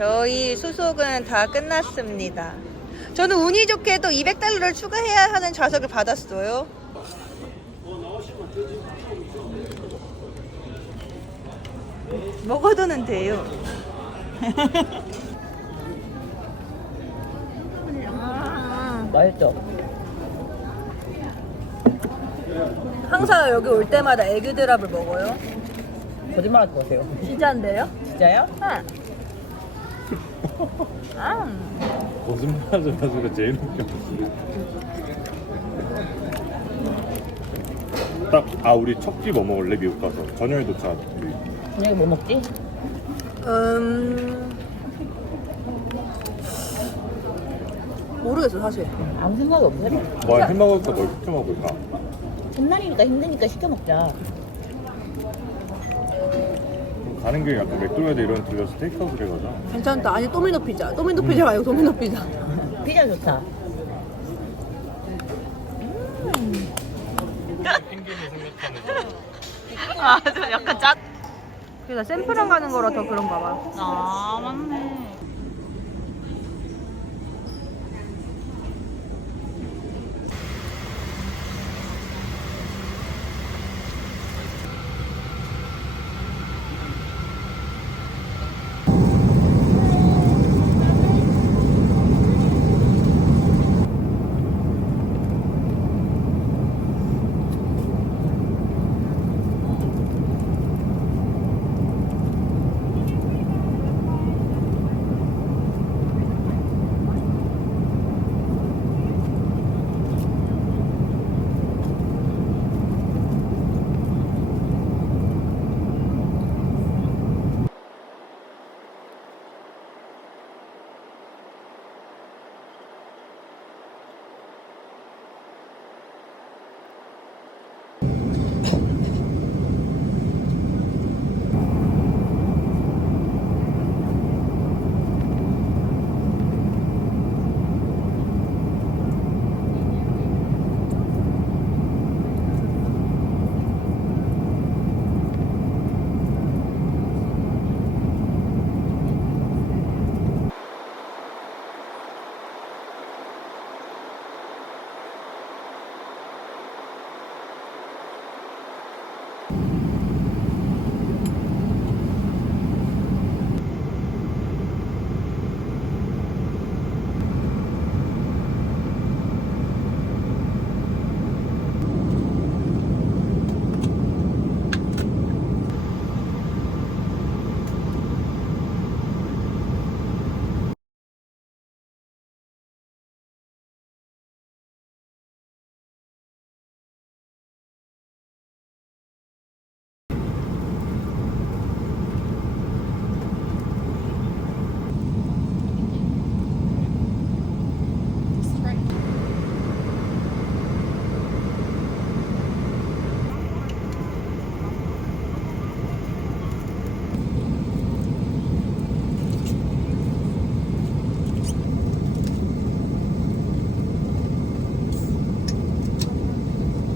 저희 수속은 다 끝났습니다. 저는 운이 좋게도 $200를 추가해야 하는 좌석을 받았어요. 먹어도는 돼요. 맛있죠? 항상 여기 올 때마다 에그드랍을 먹어요. 거짓말하지 마세요. 진짜인데요? 진짜요? 거짓말하지 마시고 제일 웃겨. 우리 첫 끼 뭐 먹을래? 미국 가서 저녁에 도착. 저녁에 뭐 먹지? 모르겠어 사실. 아무 생각이 없어요. 뭘 해먹을까 뭘 시켜 먹을까? 첫날이니까 힘드니까 시켜 먹자. 그럼 가는 길에 약간 맥도날드 이런 데 들려서 테이크아웃을 해가자. 괜찮다. 아니 도미노 피자. 도미노 피자 말고 도미노 피자. 피자 좋다. 펭귄이 생각하는 좀 약간 짠. 그래서 샘플한 가는 거라 더 그런가 봐. 아 맞네.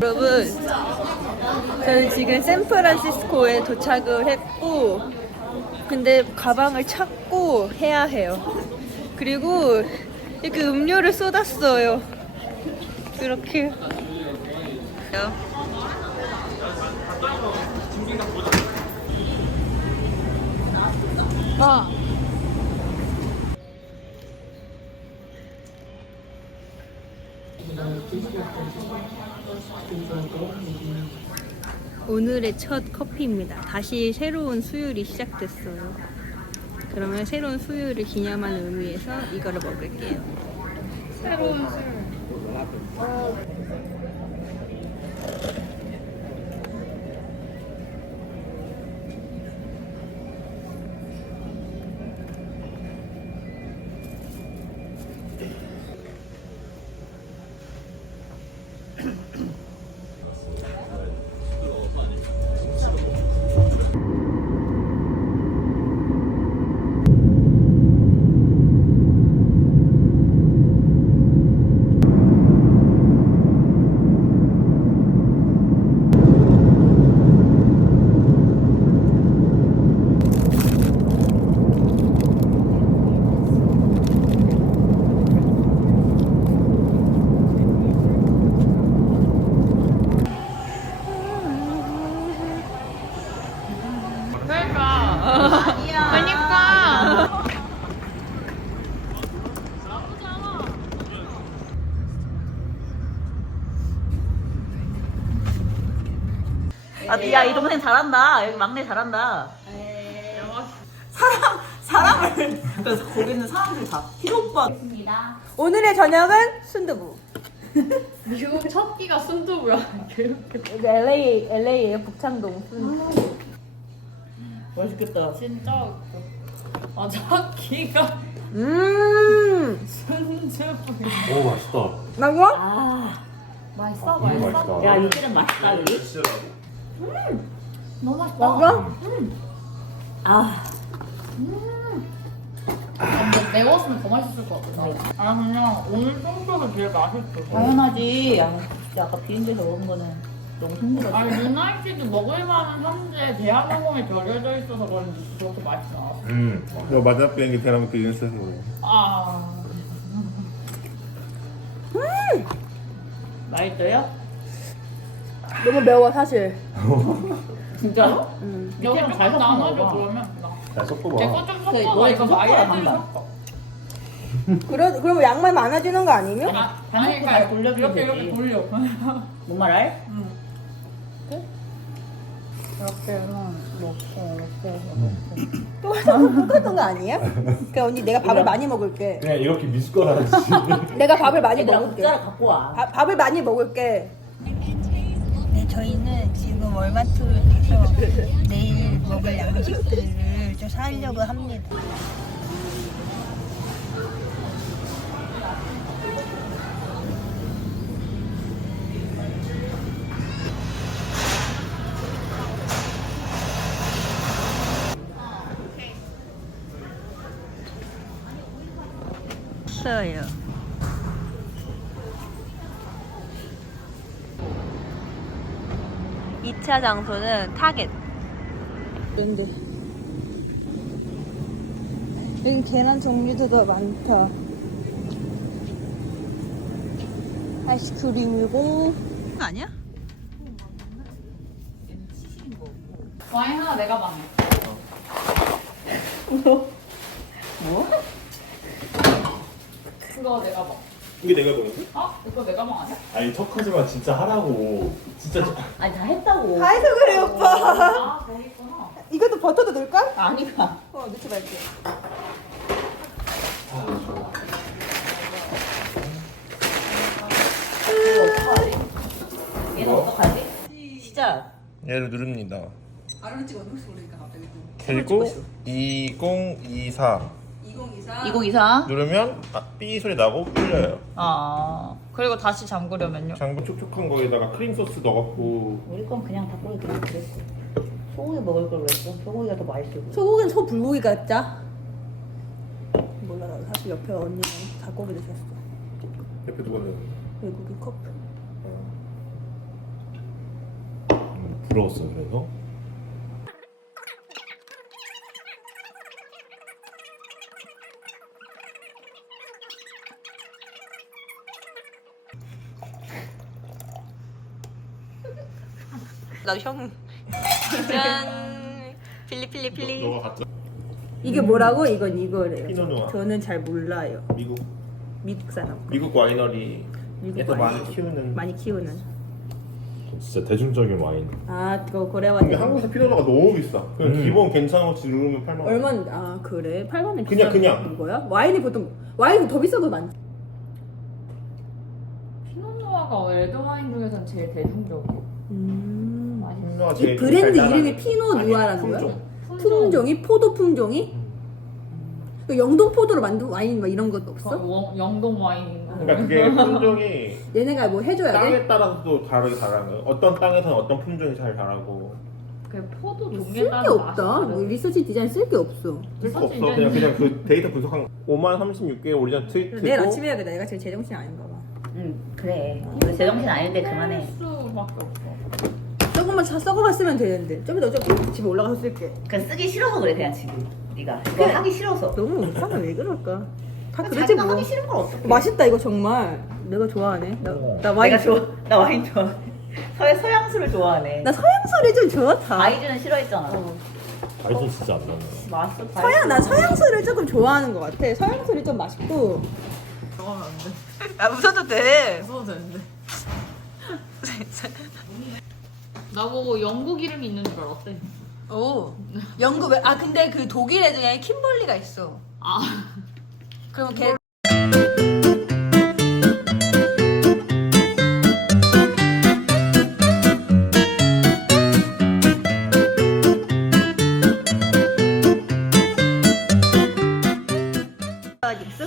여러분, 저는 지금 샌프란시스코에 도착을 했고, 근데 가방을 찾고 해야 해요. 그리고 이렇게 음료를 쏟았어요. 이렇게. 오늘의 첫 커피입니다. 다시 새로운 수요일이 시작됐어요. 그러면 새로운 수요일을 기념하는 의미에서 이거를 먹을게요. 새로운 수요일. 야, 이 동생 잘한다. 여기 막내 잘한다. 사람을 그래서 거기 있는 사람들 다 희로 오빠. 오늘의 저녁은 순두부. 미국 첫 끼가 순두부야. 여기 LA에요. 북창동 순두부. 맛있겠다. 진짜 아, 첫 끼가 순두부. 오 맛있다. 맛있어? 아, 맛있어? 너무 맛있어? 맛있다. 야, 이들은 맛있다 여기. 너무 맛있다. 맛있어? 아, 근데 매웠으면 더 맛있을 것 같아. 아 그냥 오늘 순두부 되게 맛있어. 당연하지. 야, 진짜 아까 비행기에서 먹은 거는 너무 힘들었어. 아니 유나이티드 먹을만한 현재 대한항공에 절여져 있어서 그런지 그렇게 맛이 나왔어. 너 마지막 비행기 대나무 비즈니스에서 먹어. 아 맛있어요? 너무 매워 사실. 진짜로? 여기 잘 조금 섞어 나눠줘 먹어봐. 그러면. 잘 섞어봐. 내거 좀 그래, 섞어. 너네 이거 좀 섞어라, 마요네즈 방금. 섞어. 그러면 양만 많아지는 거 아니면? 아니 방금 잘 돌려주면 이렇게 되지. 돌려. 뭔 말할? 이렇게는 넣고 이렇게 똑같은 거 아니야? 그러니까 언니 내가 밥을 많이 먹을게. 그냥 이렇게 미숫가락이지. 내가 밥을 많이 얘들아, 먹을게. 국자를 갖고 와. 밥을 많이 먹을게. 네, 저희는 지금 월마트를 가서 내일 먹을 양식들을 좀 사려고 합니다. 어요. 이 차 장소는 타겟. 근데 여기 계란 종류도 많다. 아이스크림이고 아니야? 와인 하나 내가 먹네. 뭐? 그거 내가 먹. 이게 내가 먹는 거? 이거 내가 먹 아니야? 아니 척하지마 진짜 하라고. 진짜 아니, 다 했다고. 다 해서 그래 오빠. 아 거기 있구나. 이것도 버터도 넣을까? 아니가. 넣지 말게. 이거 어떡하지? 얘는 어떡하지? 시작. 얘를 누릅니다. 가로를 찍어 누르시 모르니까 갑자기 또. 그리고 2024 2024. 누르면 삐 소리 나고 끌려요. 아 그리고 다시 잠그려면요? 장부 촉촉한 거에다가 크림 소스 넣어갖고 우리 건 그냥 닭고기 그랬어. 소고기 먹을 걸 그랬어. 소고기가 더 맛있어. 소고기는 소 불고기가 짜? 몰라 나 사실 옆에 언니는 닭고기 드셨어. 옆에 두고 넣는 외국인 커플. 부러웠어 그래서. 나 형. 짠. 필리. 너가 갔죠? 이게 뭐라고? 이건 이거래요. 피노누아. 저는 잘 몰라요. 미국 미국 사람. 미국 와이너리에서 미국 많이 와인. 키우는. 많이 키우는. 진짜 대중적인 와인. 아, 그거 고래와. 근데 한국에서 피노누아가 너무 비싸. 그냥 기본 괜찮은 거 누르면 8만 원. 얼마? 아 그래? 8만 원 그냥. 거야? 와인이 보통 와인은 더 비싸도 많지. 피노누아가 레드와인 중에선 제일 대중적이에요. 피노누아 이 제일 브랜드 달달한 이름이 피노 아니야, 누아라는 거야? 품종. 품종이 포도 품종이? 그 영동 포도로 만든 와인 막 이런 것도 없어? 영동 와인. 그러니까 그게 품종이 얘네가 뭐 해줘야 돼? 땅에 따라서도 다르게 자라는 거예요. 어떤 땅에서는 어떤 품종이 잘 자라고. 그 포도 종류에 쓸 게 따라 없다. 뭐 리서치 디자인 쓸 게 없어. 쓸 거 없어. 사실 그냥 그 데이터 분석한 5만 36개의 오리지널 트위트고 내일 아침에 해야겠다. 내가 지금 제정신 아닌가 봐. 응, 그래. 우리 제정신 아닌데 그만해. 수밖에 없어. 조금만 썩어만 쓰면 되는데. 좀 이따 어차피 집에 올라가서 쓸게. 그 쓰기 싫어서 그래 그냥 지금. 네가 이거 하기 싫어서. 너무 이상해. 왜 그럴까? 다 그러지 자기가 뭐. 하기 싫은 걸 어떡해. 맛있다 이거 정말. 내가 좋아하네. 나 와인 내가 좋아. 나 와인 좋아. 서양술을 좋아하네. 나 서양술이 좀 좋다. 아이즈는 싫어했잖아. 아이전 진짜 안 나네. 맛있어. 난 서양술을 조금 좋아하는 것 같아. 서양술이 좀 맛있고. 먹으면 안 돼. 아 웃어도 돼. 먹어도 되는데. 나보고 영국 이름이 있는 줄 알았대. 오, 영국 왜? 아 근데 그 독일 애들 중에 킴벌리가 있어. 아. 그러면 걔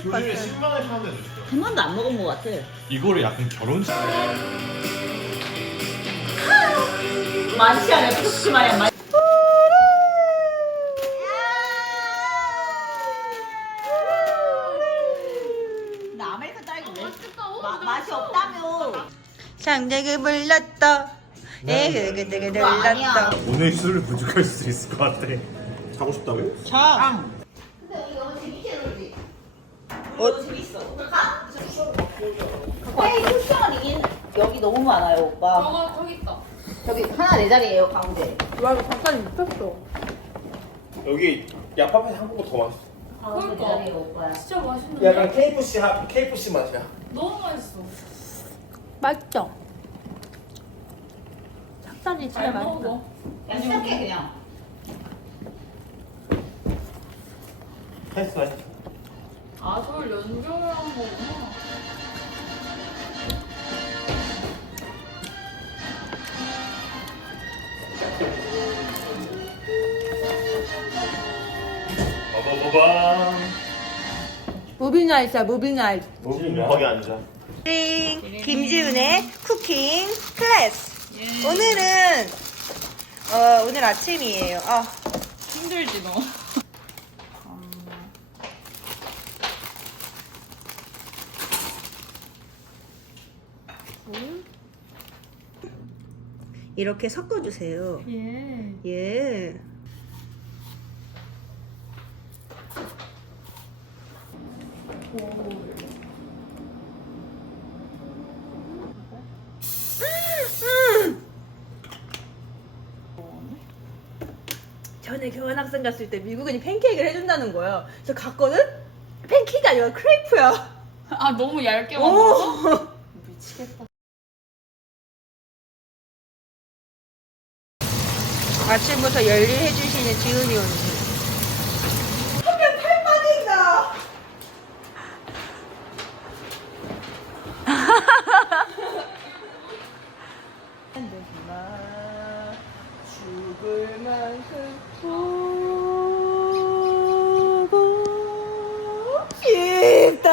조리를 10만 원에 사는데 줬어. 한 번도 안 먹은 것 같아. 이거를 약간 결혼식 많지 않아요. 그렇게 말이야. 나 아메리카 딸기 왜? 맛이 없다며. 장작을 불렀다. 에그그그그 눌렀다. 오늘 술을 부족할 수 있을 것 같아. 자고 싶다고? 자, 근데 이거 재밌게 놀지. 이거 재밌어. 가? 헤이 쿠션 이긴 여기 너무 많아요, 오빠. 저기 있다. 저기 하나 내 자리예요, 가운데. 와 이거 잠깐 미쳤어. 여기 야파페 한국보다 더 맛있어. 가운데 내 자리예요, 오빠야. 진짜 맛있는데? 약간 KFC 맛이야. 너무 맛있어. 맛있죠? 찹쌀이 잘 먹어. 야, 시작해 그냥. 맛있어. 아, 저걸 연결한 거구나. 봐봐봐봐. 무빙아이스야 무빙아이스. 거기 앉아. 김지훈의 쿠킹 클래스. 오늘 아침이에요. 힘들지, 너. 이렇게 섞어주세요. 예. 예. 전에 교환학생 갔을 때 미국인이 팬케이크를 해준다는 거예요. 그래서 갔거든? 팬케이크 아니라 크레이프야. 아, 너무 얇게 만들었어? 오! 미치겠다. 아침부터 열일해주시는 지훈이 언니. 한명 팔만이다. 죽을 만큼 보고 싶다.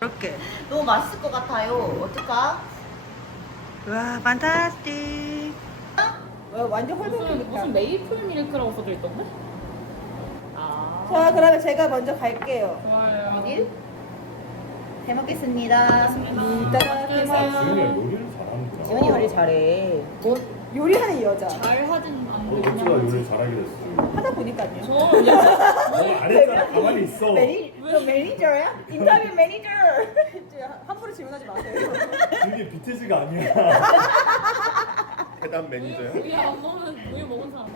이렇게. 너무 맛있을 것 같아요. 어떡하? 와, 판타스틱. 완전 무슨 메이플 밀크라고 써져 있던데? 아. 자, 그러면 제가 먼저 갈게요. 좋아요. 어딜? 잘 먹겠습니다. 지훈이가 요리를 잘하는구나. 지훈이 요리 잘해. 요리하는 여자. 잘 하진 않는데. 어쩌다 요리를 잘하게 됐어. 하다 보니까요. 저 그냥 안 했잖아. 가만히 있어. 너 매니저야? 인터뷰 매니저. 함부로 질문하지 마세요. 그게 비트즈가 아니야. 대단 매니저야. 우유 안 먹으면 우유 먹은 사람.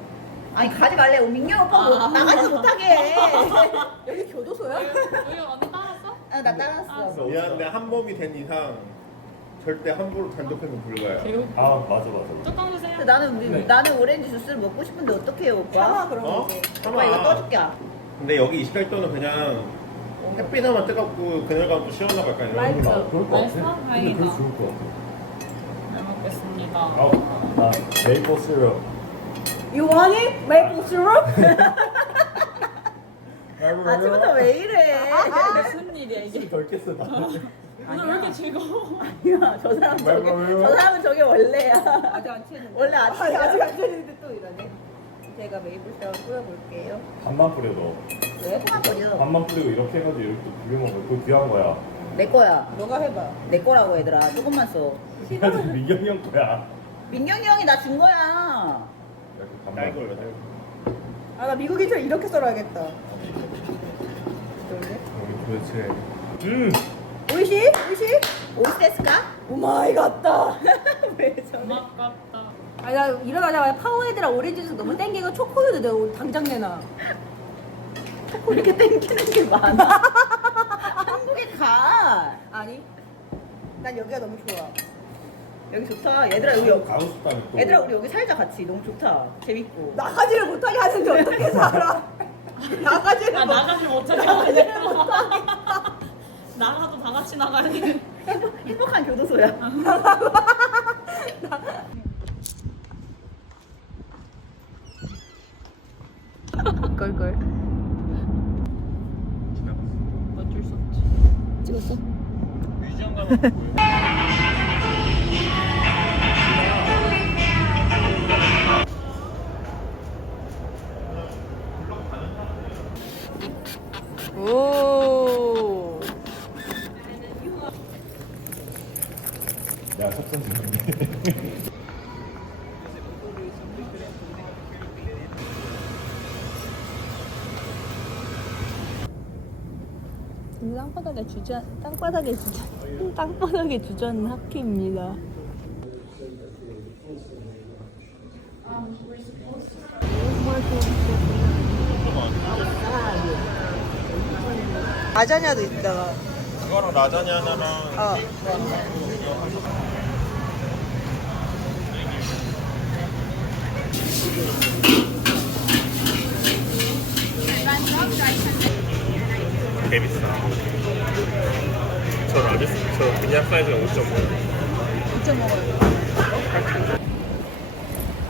아니 가져갈래. 민경 오빠 뭐 나가지 못하게 해. 여기 교도소야? 우유 언니 따랐어? 아, 나 따랐어. 미안한데 한 몸이 된 이상 절대 함부로 단독해서 불가야. 아 맞아. 뚜껑 주세요. 근데 나는 오렌지 주스를 먹고 싶은데 어떡해요, 오빠? 참아 그런 어? 거지. 오빠 이거 떠줄게. 근데 여기 28도는 그냥 햇빛 하면 뜨겁고 그늘 가면 또 시원하고 약간 이런 거. 그럴 것 같아. 맛있어? 근데 다행이다. 그게 좋을 것 같아. 잘 먹겠습니다. 나 메이플 시럽. You want it? Maple syrup? 아침부터 왜 이래? 무슨 일이야 이게? 덜 깼어 나. 오늘 왜 이렇게 즐거워? 아니야, 저 말고요. 사람은 저게 원래야. 아직 안 채는데. 원래 아침이야. 아직 안 채는데 또 이러네. 제가 메이플 시럽 뿌려볼게요. 반만 뿌려 너. 왜 그만 버려? 반만 뿌리고 이렇게 해가지고 이렇게 또 비벼 먹어. 그거 귀한 거야. 내 거야. 너가 해봐. 내 거라고 얘들아. 조금만 써. 이거 민경이 형 거야. 민경이 형이 나 준 거야. 이렇게 날 반만. 걸려. 아, 나 미국인처럼 이렇게 썰어야겠다. 도대체. 오이시? 오이시? 오이스테스까? 오마이 갓다. 왜 저래? 맛 같다. 아니, 나 일어나자마자 파워헤드랑 오렌지 주스 너무 땡기고 초코우유도 내가 오늘 당장 내놔. 이렇게 땡기는 게 많아. 한국에 가. 아니, 난 여기가 너무 좋아. 여기 좋다. 얘들아 여기 가고 싶다며 또. 얘들아 우리 여기 살자 같이. 너무 좋다. 재밌고. 나가지를 못하게 하는데 어떻게 살아? 나가지를 못. 나가지 못하게 나가도 다 같이 나가야 돼. 행복한 교도소야. 걸. 어쩔 수 없지. 찍었어? 뮤지엄 가면 보여. 오. 야, 첫 번째. 땅바닥에 주저앉는 하키입니다. 라자냐도 있다가. 그거랑 라자냐 하나랑. 어. 재밌어. 저 라비스 저 그냥 사이즈가 5.5.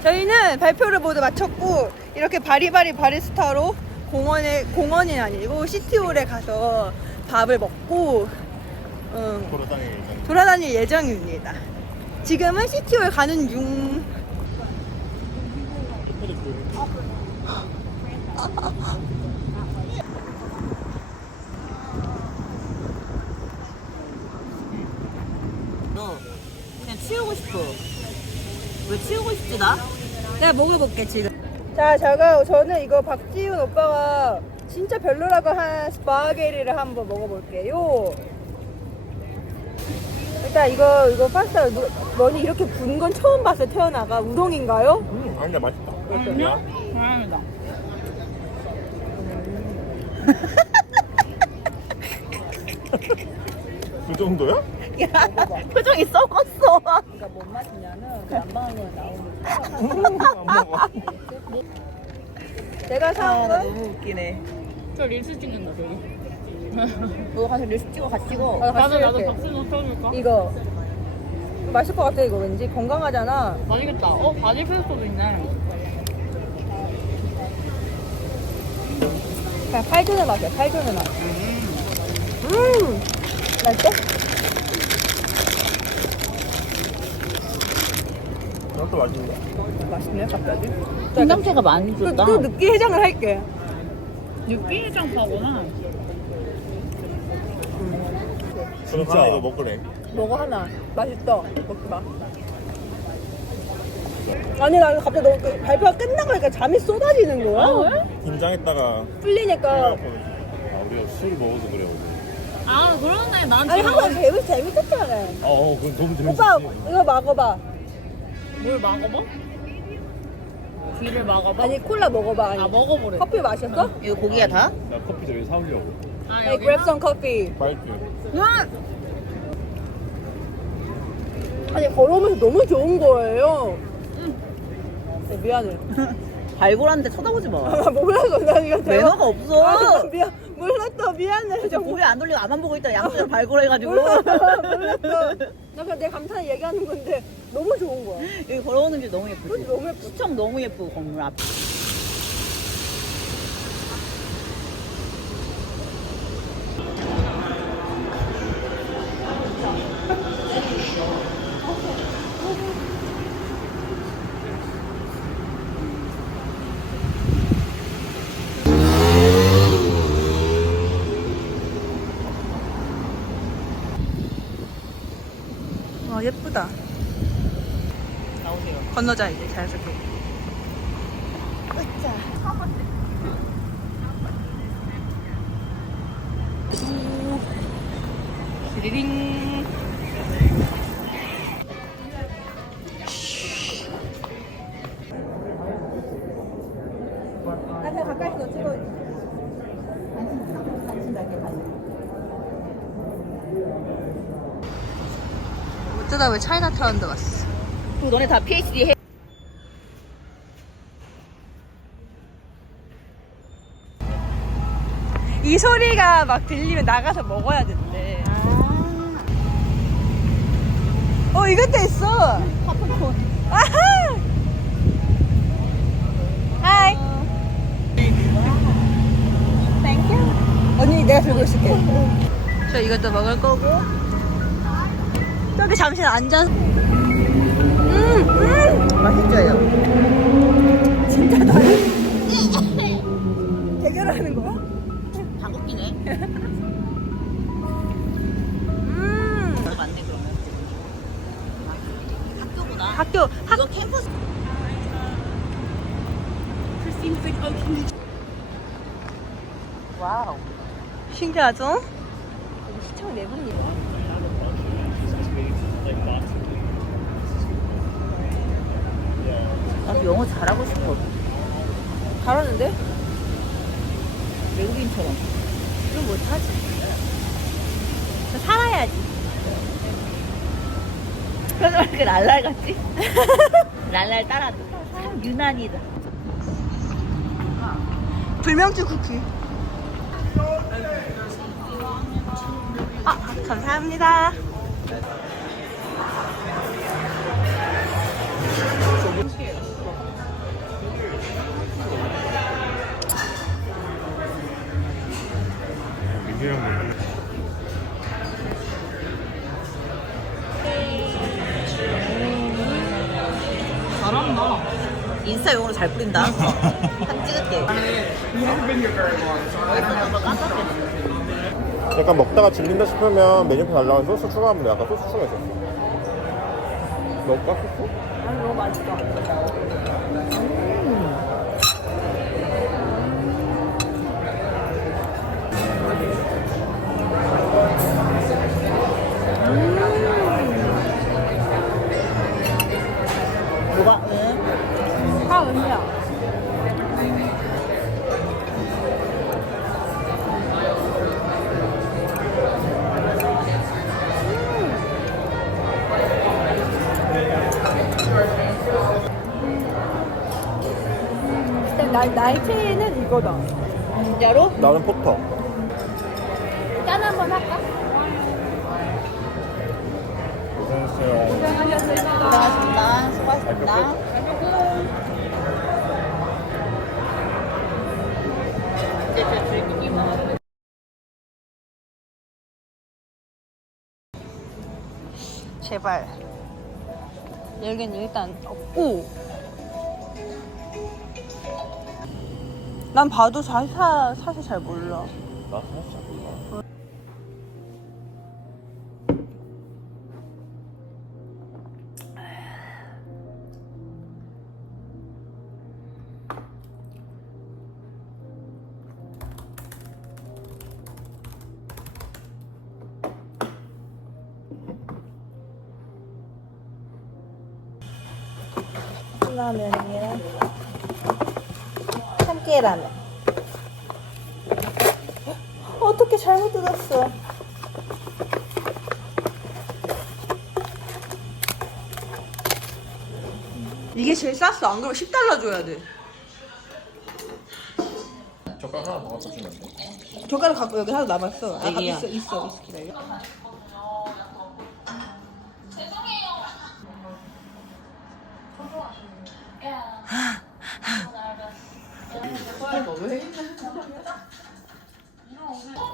저희는 발표를 모두 마쳤고 이렇게 바리바리 바리스타로 공원이 아니고 시티홀에 가서 밥을 먹고 돌아다닐 예정입니다. 지금은 시티홀 가는 중. 그냥 치우고 싶어. 왜 치우고 싶지 나? 내가 먹어볼게 지금. 자, 저는 이거 박지훈 오빠가 진짜 별로라고 한 스파게티를 한번 먹어볼게요. 일단 이거 파스타 너니 이렇게 부은 건 처음 봤어요. 태어나가. 우동인가요? 아니야 맛있다. 아니요? 다행이다. 그 정도야? 야 표정이 썩었어. 그러니까 뭔 맛이냐면 그 난방으로 나오는 안 먹어. 내가 사온 건 너무 웃기네. 저 릴스 찍는다 저기. 너 가서 릴스 찍어 같이 찍어. 나도 이렇게. 박수 좀 쳐줄까? 이거 맛있을 것 같아. 이거 왠지 건강하잖아. 맛있겠다. 바질 페스토도 있네. 그냥 팔도는 맛이야. 팔도는 맛. 맛있어? 그것도 맛있는데. 맛있네 갑자기. 생강채가 많이 줬다. 또 늦게 해장을 할게. 육개장 파구나. 진짜 이거 먹으래. 먹어 하나. 맛있다. 먹지 마. 아니 나 갑자기 너 발표가 끝나가니까 잠이 쏟아지는 거야. 긴장했다가 풀리니까. 아, 우리가 술 먹어서 그래. 어제. 아 그러네. 난 아니 지금 항상 재밌었잖아. 그건 너무 재밌었지. 오빠 이거 먹어봐. 뭘 먹어봐? 귀를 먹어봐? 아니 콜라 먹어봐. 아니. 먹어보래. 커피 마셨어? 이거 고기야 다? 나 커피 저기 사오려고. Hey, grab some coffee. 맛있지. 아니 걸어오면서 너무 좋은 거예요. 네, 미안해. 발골한데 쳐다보지 마. 아, 몰랐어. 나 이거 대박. 매너가 없어. 아, 몰랐어. 미안해. 저 고개 안 돌리고 앞만 보고 있다 양쪽에 발골해가지고. 몰랐어. 나 그냥 내 감탄을 얘기하는 건데 너무 좋은 거야. 여기 걸어오는 길 너무 예쁘지? 너무 예쁘. 수청 너무 예쁘고 건물 앞. 예쁘다. 나오세요. 건너자 이제 자연스럽게. 으짜. 리링. 나 그냥 가까이서 너 찍어. 어쩌다 왜 차이나타운도 왔어. 그리고 너네 다 PhD 해. 이 소리가 막 들리면 나가서 먹어야 된대. 이것도 있어. 팝콘. 아하. 하이. 땡큐. 언니 내가 들고 있을게. 저 이것도 먹을 거고. 여기 잠시 앉아서. 맛있어요. 진짜 다른. 대결하는 거야? 방귀뀌네. 맞네 그러면. 학교구나. 학교 이거 캠퍼스. 와우. 신기하죠? 여기 시청 내부입니다. 나도 영어 잘하고 싶어. 잘하는데? 외국인처럼. 그럼 못하지. 살아야지. 그래서 이렇게 랄랄 같지? 랄랄 따라. 참 유난이다. 불명주 쿠키. 감사합니다. 민규 형님. 잘한다. 인스타용으로 잘 뿌린다. 사진 찍을게. 약간 먹다가 질린다 싶으면 메뉴판 달라고 소스 추가하면 돼. 아까 소스 추가했었어. 넣을까 소스? 아니 너무 맛있어. 뭐가? 응? 하은이야. 일단 나의 최애는 이거다. 진짜로? 나는 포터. 짠 한번 할까? 고생했어요. 수고하셨습니다. 수고하셨습니다. 이제 저 즐기기만. 제발. 여기는 일단 없고. 난 봐도 사실 잘 몰라. 나 살짝 몰라. 라면이랑 참깨라면. 어떻게 잘못 뜯었어? 이게 제일 쌌어. 안 그러면 10달러 줘야 돼. 젓가락 하나 더 갖다 주면 안 돼? 젓가락 갖고 여기 하나 남았어. 아, 여기야. 있어 기다려.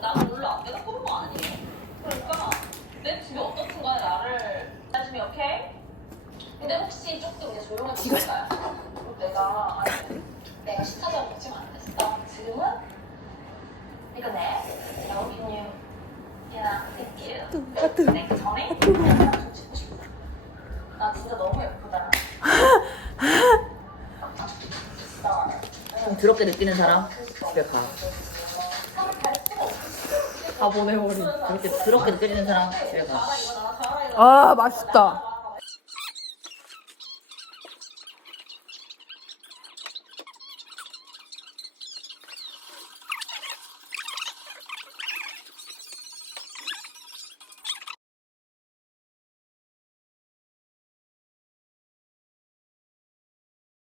나는 원래 안 내가 뽑은 거 아니에요. 그러니까 내 집에 어떤 친구가 나를 나중에 오케이? 근데 혹시 조금 이제 조용한 친구일까요? 내가 시차적으로 붙이면 안 됐어. 지금은 이거 내 여기 you 그냥 thank you. 내그 전에 좀 주고 싶다. 나 진짜 너무 예쁘다. 좀 더럽게 느끼는 사람 집에 가. 다 보내버린. 그렇게 더럽게 느껴지는 사람 집에 가. 아 맛있다.